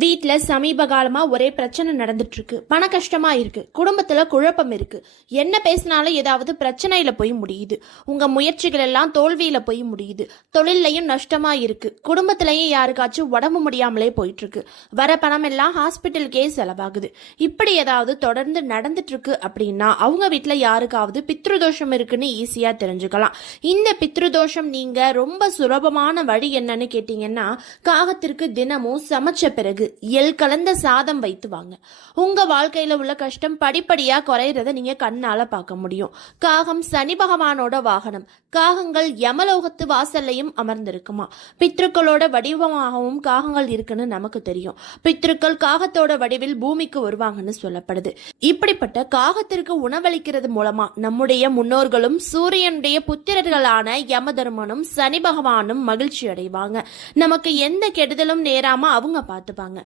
வீட்ல சமீப காலமா ஒரே பிரச்சனை நடந்துட்டு இருக்கு. பண கஷ்டமா இருக்கு, குடும்பத்துல குழப்பம் இருக்கு. என்ன பேசினாலும் ஏதாவது பிரச்சனையில போய் முடியுது. உங்க முயற்சிகள் எல்லாம் தோல்வியில போய் முடியுது. தொழிலையும் நஷ்டமா இருக்கு. குடும்பத்திலயும் யாருக்காச்சும் உடம்பு முடியாமலே போயிட்டு இருக்கு. வர பணம் எல்லாம் ஹாஸ்பிட்டலுக்கே செலவாகுது. இப்படி ஏதாவது தொடர்ந்து நடந்துட்டு இருக்கு அப்படின்னா அவங்க வீட்ல யாருக்காவது பித்ருதோஷம் இருக்குன்னு ஈஸியா தெரிஞ்சுக்கலாம். இந்த பித்ருதோஷம் நீங்க ரொம்ப சுலபமான வழி என்னன்னு கேட்டீங்கன்னா, காகத்திற்கு தினமும் சமைச்ச பிறகு எள் கலந்த சாதம் வைத்து வாங்க. உங்க வாழ்க்கையில உள்ள கஷ்டம் படிப்படியா குறையறத நீங்க கண்ணால பார்க்க முடியும். காகம் சனி பகவானோட வாகனம். காகங்கள் யமலோகத்து வாசல்லையும் அமர்ந்திருக்குமா. பித்ருக்களோட வடிவமாகவும் காகங்கள் இருக்குன்னு நமக்கு தெரியும். பித்ருக்கள் காகத்தோட வடிவில் பூமிக்கு வருவாங்கன்னு சொல்லப்படுது. இப்படிப்பட்ட காகத்திற்கு உணவளிக்கிறது மூலமா நம்முடைய முன்னோர்களும் சூரியனுடைய புத்திரர்களான யமதர்மனும் சனி பகவானும் மகிழ்ச்சி அடைவாங்க. நமக்கு எந்த கெடுதலும் நேராம அவங்க பார்த்துப்பாங்க.